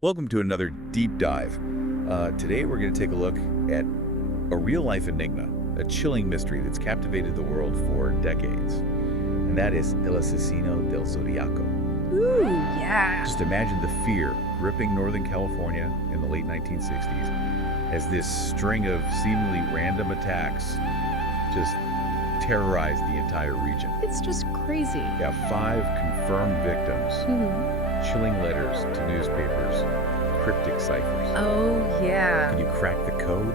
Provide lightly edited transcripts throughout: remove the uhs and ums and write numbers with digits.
Welcome to another deep dive. Today we're going to take a look at a real-life enigma, a chilling mystery that's captivated the world for decades. And that is El Asesino del Zodiaco. Ooh, yeah. Just imagine the fear gripping Northern California in the late 1960s as this string of seemingly random attacks just terrorized the entire region. It's just crazy. Yeah, 5 confirmed victims. Chilling letters to newspapers, cryptic ciphers. Oh, yeah. Can you crack the code?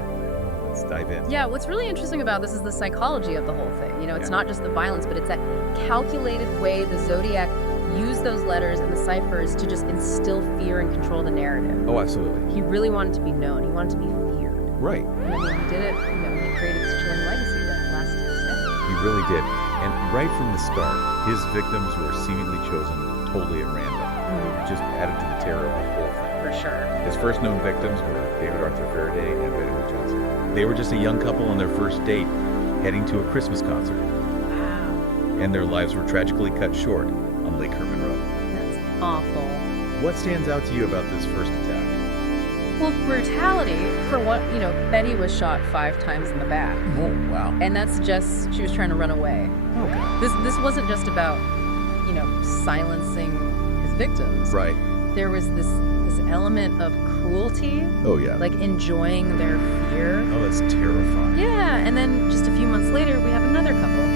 Let's dive in. Yeah, what's really interesting about this is the psychology of the whole thing. You know, it's not just the violence, but it's that calculated way the Zodiac used those letters and the ciphers to just instill fear and control the narrative. Oh, absolutely. He really wanted to be known. He wanted to be feared. Right. And when he did it, he created this chilling legacy that lasts to this day. He really did. And right from the start, his victims were seemingly chosen totally at random. It just added to the terror of the whole thing. For sure. His first known victims were David Arthur Faraday and Betty Lou Johnson. They were just a young couple on their first date heading to a Christmas concert. Wow. And their lives were tragically cut short on Lake Herman Road. That's awful. What stands out to you about this first attack? Well, brutality, for what, Betty was shot 5 times in the back. Oh, wow. And that's just, she was trying to run away. Oh, God. This wasn't just about, silencing his victims. Right. There was this element of cruelty. Oh, yeah. Like enjoying their fear. Oh, that's terrifying. Yeah, and then just a few months later, we have another couple.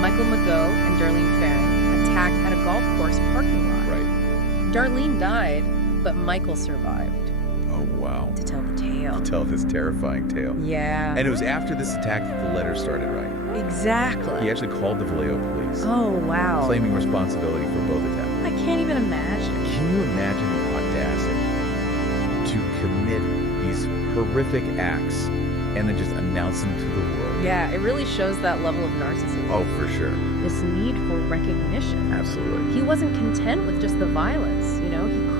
Michael McGough and Darlene Farron attacked at a golf course parking lot. Right. Darlene died, but Michael survived. Oh, wow. To tell the tale. To tell this terrifying tale. Yeah. And it was after this attack that the letters started writing. Exactly. He actually called the Vallejo police. Oh, wow. Claiming responsibility for both attacks. I can't even imagine. Can you imagine the audacity to commit these horrific acts and then just announce them to the world? Yeah, it really shows that level of narcissism. Oh, for sure. This need for recognition. Absolutely. He wasn't content with just the violence, he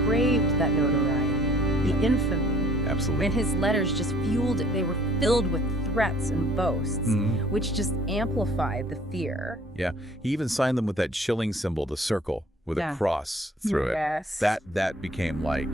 craved that notoriety, the infamy. Absolutely. And his letters just fueled it. They were filled with threats and boasts, which just amplified the fear. Yeah, he even signed them with that chilling symbol, the circle, with a cross through Yes. it. That became like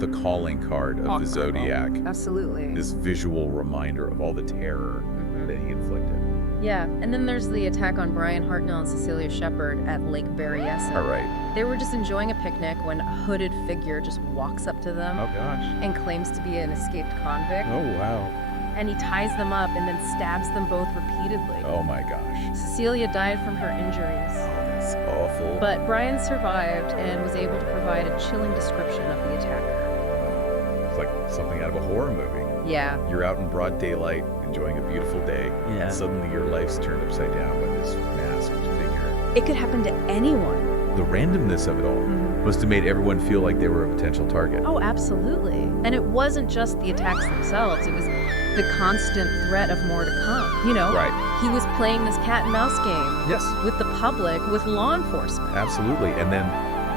the calling card of the Zodiac. Absolutely. This visual reminder of all the terror that he inflicted. Yeah, and then there's the attack on Brian Hartnell and Cecilia Shepard at Lake Berryessa. All right. They were just enjoying a picnic when a hooded figure just walks up to them. Oh, gosh. And claims to be an escaped convict. Oh, wow. And he ties them up and then stabs them both repeatedly. Oh, my gosh. Cecilia died from her injuries. Oh, that's awful. But Brian survived and was able to provide a chilling description of the attacker. It's like something out of a horror movie. Yeah. You're out in broad daylight, enjoying a beautiful day, and suddenly your life's turned upside down by this masked figure. It could happen to anyone. The randomness of it all must have made everyone feel like they were a potential target. Oh, absolutely. And it wasn't just the attacks themselves. It was the constant threat of more to come. Right. He was playing this cat and mouse game. Yes. With the public, with law enforcement. Absolutely. And then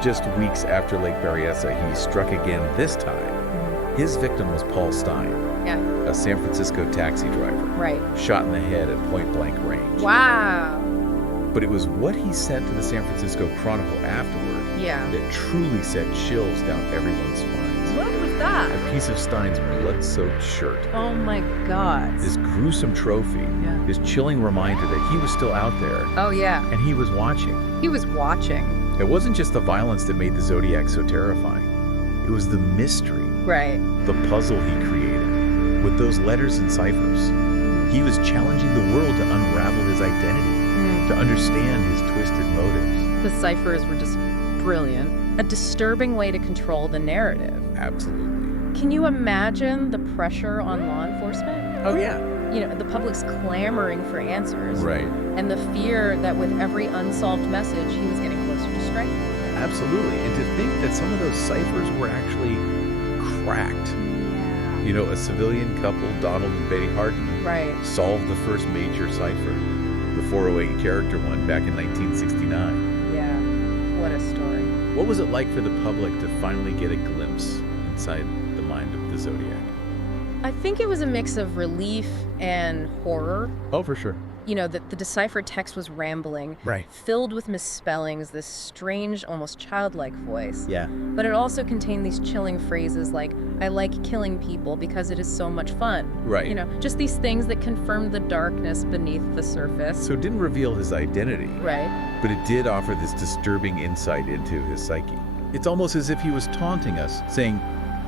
just weeks after Lake Berryessa, he struck again this time. His victim was Paul Stein, a San Francisco taxi driver. Right. Shot in the head at point-blank range. Wow. But it was what he said to the San Francisco Chronicle afterward that truly sent chills down everyone's spines. What was that? A piece of Stein's blood-soaked shirt. Oh my God. This gruesome trophy. This chilling reminder that he was still out there. Oh yeah. And he was watching. He was watching. It wasn't just the violence that made the Zodiac so terrifying. It was the mystery. Right. The puzzle he created with those letters and ciphers. He was challenging the world to unravel his identity, to understand his twisted motives. The ciphers were just brilliant. A disturbing way to control the narrative. Absolutely. Can you imagine the pressure on law enforcement? Oh, yeah. The public's clamoring for answers. Right. And the fear that with every unsolved message, he was getting closer to striking. Absolutely. And to think that some of those ciphers were actually cracked. Yeah. A civilian couple, Donald and Betty Hartnell, solved the first major cipher, the 408 character one back in 1969. Yeah. What a story. What was it like for the public to finally get a glimpse inside the mind of the Zodiac? I think it was a mix of relief and horror. Oh, for sure. you know, that the deciphered text was rambling, Right. filled with misspellings, this strange, almost childlike voice. Yeah. But it also contained these chilling phrases like, I like killing people because it is so much fun. Right. You know, just these things that confirmed the darkness beneath the surface. So it didn't reveal his identity, Right. but it did offer this disturbing insight into his psyche. It's almost as if he was taunting us, saying,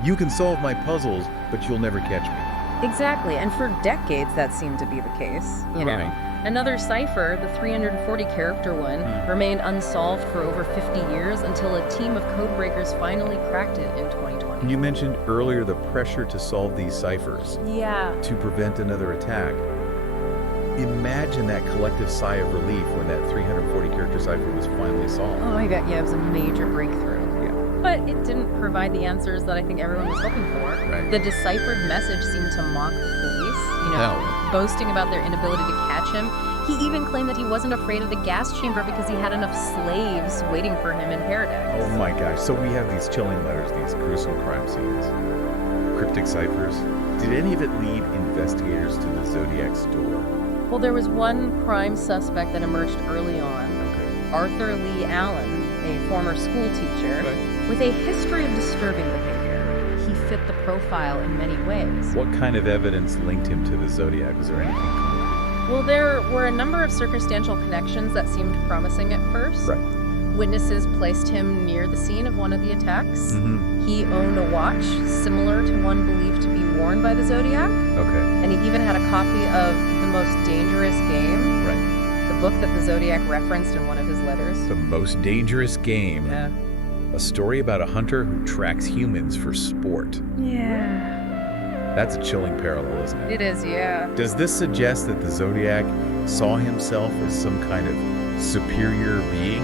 you can solve my puzzles, but you'll never catch me. Exactly, and for decades that seemed to be the case, you know. Right. Another cipher, the 340 character one, remained unsolved for over 50 years until a team of codebreakers finally cracked it in 2020. You mentioned earlier the pressure to solve these ciphers Yeah. to prevent another attack. Imagine that collective sigh of relief when that 340 character cipher was finally solved. Oh my god, yeah, it was a major breakthrough. Yeah. But it didn't provide the answers that I think everyone was hoping for. Right. The deciphered message seemed to mock the police, you know, No. boasting about their inability to catch him. He even claimed that he wasn't afraid of the gas chamber because he had enough slaves waiting for him in paradise. Oh my gosh, so we have these chilling letters, these gruesome crime scenes, cryptic ciphers. Did any of it lead investigators to the Zodiac's door? Well, there was one prime suspect that emerged early on, Okay. Arthur Lee Allen, a former school teacher, Right. with a history of disturbing behavior. He fit the profile in many ways. What kind of evidence linked him to the Zodiac? Was there anything clear? Well, there were a number of circumstantial connections that seemed promising at first. Right. Witnesses placed him near the scene of one of the attacks. Mm-hmm. He owned a watch similar to one believed to be worn by the Zodiac. Okay. And he even had a copy of The Most Dangerous Game, Right. the book that the Zodiac referenced in one of his letters. The Most Dangerous Game. Yeah. A story about a hunter who tracks humans for sport. Yeah. That's a chilling parallel, isn't it? It is, yeah. Does this suggest that the Zodiac saw himself as some kind of superior being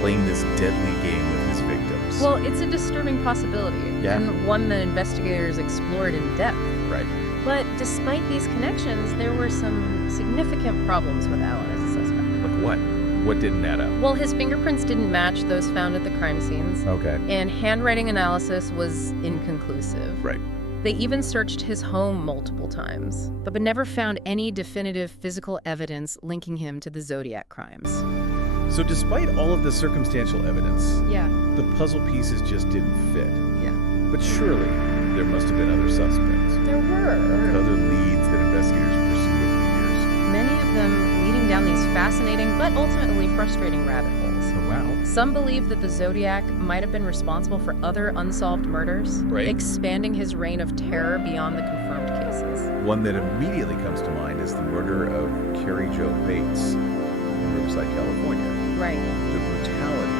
playing this deadly game with his victims? Well, it's a disturbing possibility, Yeah. and one that investigators explored in depth. Right. But despite these connections, there were some significant problems with Allen as a suspect. Like what? What didn't add up? Well, his fingerprints didn't match those found at the crime scenes, Okay. and handwriting analysis was inconclusive. Right. They even searched his home multiple times, but never found any definitive physical evidence linking him to the Zodiac crimes. So despite all of the circumstantial evidence, Yeah. the puzzle pieces just didn't fit. Yeah. But surely there must have been other suspects, There were. other leads that investigators pursued over the years. Many of them leading down these fascinating but ultimately frustrating rabbit holes. Oh, wow. Some believe that the Zodiac might have been responsible for other unsolved murders, Right. expanding his reign of terror beyond the confirmed cases. One that immediately comes to mind is the murder of Carrie Jo Bates in Riverside, California. Right. The brutality,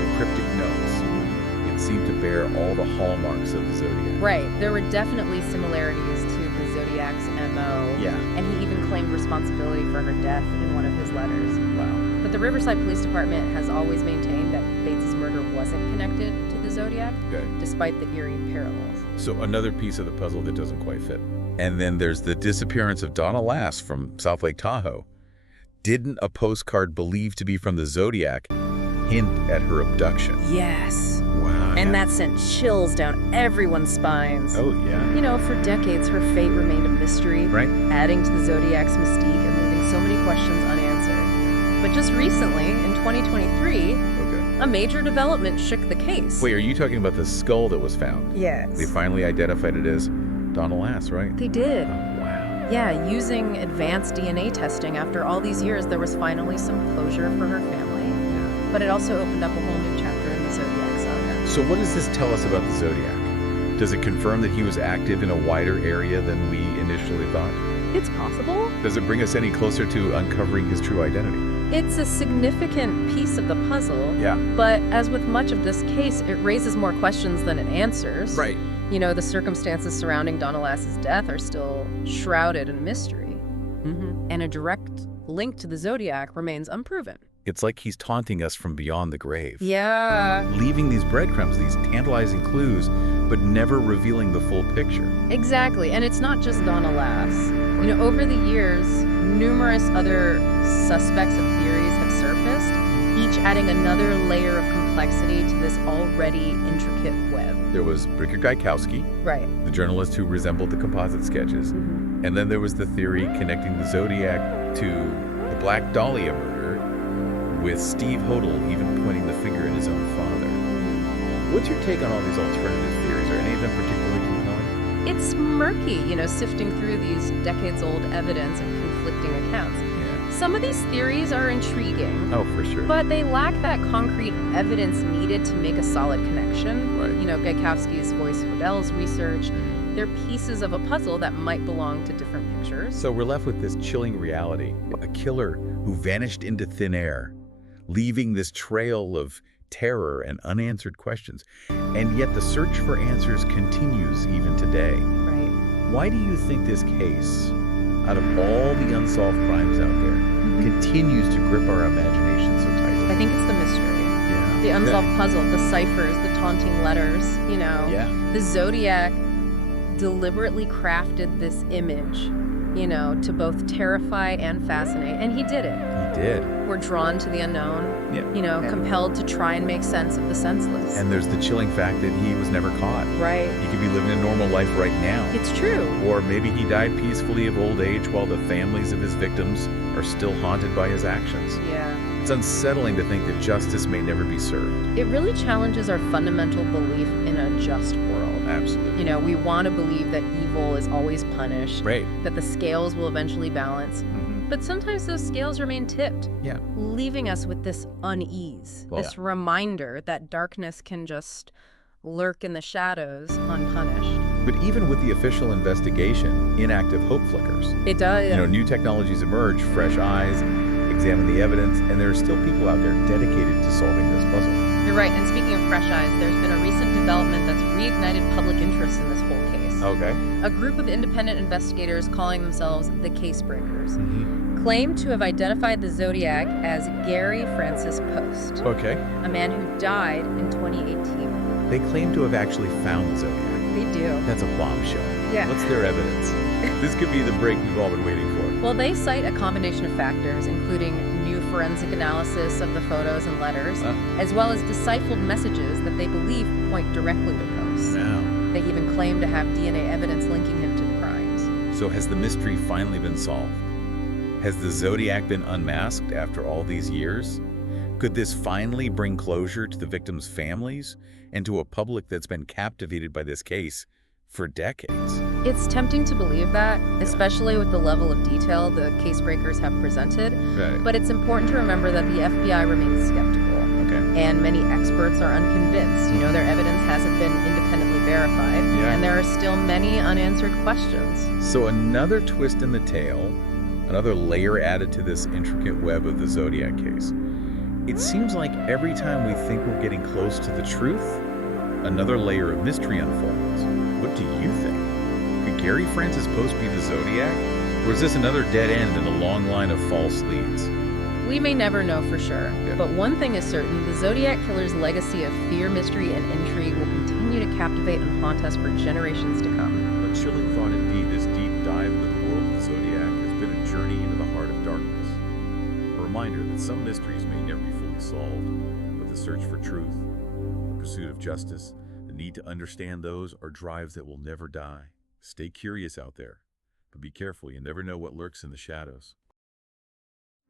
the cryptic notes, it seemed to bear all the hallmarks of the Zodiac. Right. There were definitely similarities to the Zodiac's MO. Yeah. And he even claimed responsibility for her death in one of his letters. Wow. But the Riverside Police Department has always maintained that Bates' murder wasn't connected to the Zodiac, Okay. despite the eerie parallels. So another piece of the puzzle that doesn't quite fit. And then there's the disappearance of Donna Lass from South Lake Tahoe. Didn't a postcard believed to be from the Zodiac hint at her abduction? Yes. Wow. And that sent chills down everyone's spines. Oh, yeah. You know, for decades, her fate remained a mystery, Right? adding to the Zodiac's mystique and leaving so many questions unanswered. But just recently, in 2023, Okay. a major development shook the case. Wait, are you talking about the skull that was found? Yes. They finally identified it as Donna Lass, right? They did. Oh, wow. Yeah, using advanced DNA testing, after all these years, there was finally some closure for her family. Yeah. But it also opened up a whole new chapter in the Zodiac saga. So what does this tell us about the Zodiac? Does it confirm that he was active in a wider area than we initially thought? It's possible. Does it bring us any closer to uncovering his true identity? It's a significant piece of the puzzle. Yeah. But as with much of this case, it raises more questions than it answers. Right. You know, the circumstances surrounding Donna Lass's death are still shrouded in mystery. Mm-hmm. And a direct link to the Zodiac remains unproven. It's like he's taunting us from beyond the grave. Yeah. Leaving these breadcrumbs, these tantalizing clues, but never revealing the full picture. Exactly. And it's not just Donna Lass. You know, over the years, numerous other suspects and theories have surfaced, each adding another layer of complexity to this already intricate web. There was Bricker Gaikowski, Right. the journalist who resembled the composite sketches, Mm-hmm. And then there was the theory connecting the Zodiac to the Black Dahlia murder, with Steve Hodel even pointing the finger at his own father. What's your take on all these alternative theories? Are any of them particularly compelling? It's murky, sifting through these decades-old evidence and conflicting accounts. Yeah. Some of these theories are intriguing. Oh, for sure. But they lack that concrete evidence needed to make a solid connection. Right. Gaikowski's voice Hodel's research. They're pieces of a puzzle that might belong to different pictures. So we're left with this chilling reality. A killer who vanished into thin air, leaving this trail of terror and unanswered questions. And yet the search for answers continues even today. Right. Why do you think this case, out of all the unsolved crimes out there, continues to grip our imagination so tightly? I think it's the mystery. Yeah. The unsolved puzzle, the ciphers, the taunting letters, Yeah. The Zodiac deliberately crafted this image, to both terrify and fascinate. And he did it. He did. We're drawn to the unknown, Yeah. compelled to try and make sense of the senseless. And there's the chilling fact that he was never caught. Right. He could be living a normal life right now. It's true. Or maybe he died peacefully of old age while the families of his victims are still haunted by his actions. Yeah. It's unsettling to think that justice may never be served. It really challenges our fundamental belief in a just world. Absolutely. We want to believe that evil is always punished, Right. that the scales will eventually balance. Mm-hmm. But sometimes those scales remain tipped, Yeah. leaving us with this unease, Well, this reminder that darkness can just lurk in the shadows unpunished. But even with the official investigation, inactive hope flickers. It does. New technologies emerge, fresh eyes, examine the evidence, and there are still people out there dedicated to solving this puzzle. You're right. And speaking of fresh eyes, there's been a recent development that's reignited public interest in this whole case. Okay. A group of independent investigators calling themselves the Case Breakers Mm-hmm. claim to have identified the Zodiac as Gary Francis Post, Okay. a man who died in 2018. They claim to have actually found the Zodiac. They do. That's a bombshell. Yeah. What's their evidence? This could be the break we've all been waiting for. Well, they cite a combination of factors, including new forensic analysis of the photos and letters, as well as deciphered messages that they believe point directly to Post. Now, They even claim to have DNA evidence linking him to the crimes. so has the mystery finally been solved? Has the Zodiac been unmasked after all these years? Could this finally bring closure to the victims' families and to a public that's been captivated by this case for decades? It's tempting to believe that, especially with the level of detail the Case Breakers have presented, Right. but it's important to remember that the FBI remains skeptical. Okay. And many experts are unconvinced. Their evidence hasn't been independently verified, Yeah. and there are still many unanswered questions. So another twist in the tale, another layer added to this intricate web of the Zodiac case. It seems like every time we think we're getting close to the truth, another layer of mystery unfolds. What do you think? Could Gary Francis Post be the Zodiac? Or is this another dead end in a long line of false leads? We may never know for sure, Yeah. but one thing is certain, the Zodiac Killer's legacy of fear, mystery, and intrigue will continue to captivate and haunt us for generations to come. A chilling thought indeed, this deep dive into the world of the Zodiac has been a journey into the heart of darkness. A reminder that some mysteries may never be fully solved, but the search for truth, the pursuit of justice, the need to understand those are drives that will never die. Stay curious out there, but be careful, you never know what lurks in the shadows.